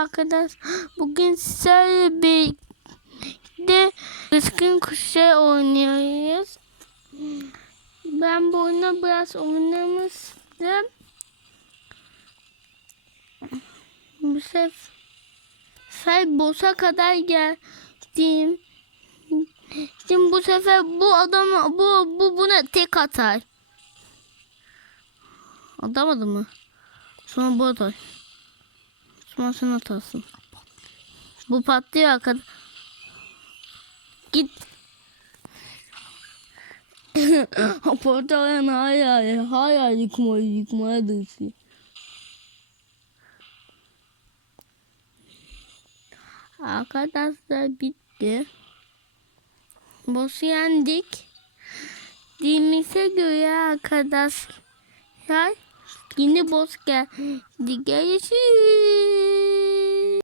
arkadaş. Bugün sizlerle birlikte Kızgın Kuşlar oynuyoruz. Ben bu oyunu biraz oynamıştım. Bu sefer boss'a kadar geldim. Şimdi bu sefer bu adam bu bu buna tek atar. Atamadı mı? Sonra bu atar. Sen atarsın. Bu patlıyor arkadaş. Git. Portalan hala hala yıkmaya yıkmaya dönüşüyor. Arkadaşlar bitti. Boss'u yendik. Dilimize göre arkadaşlar yeni boss geldi. Görüşürüz.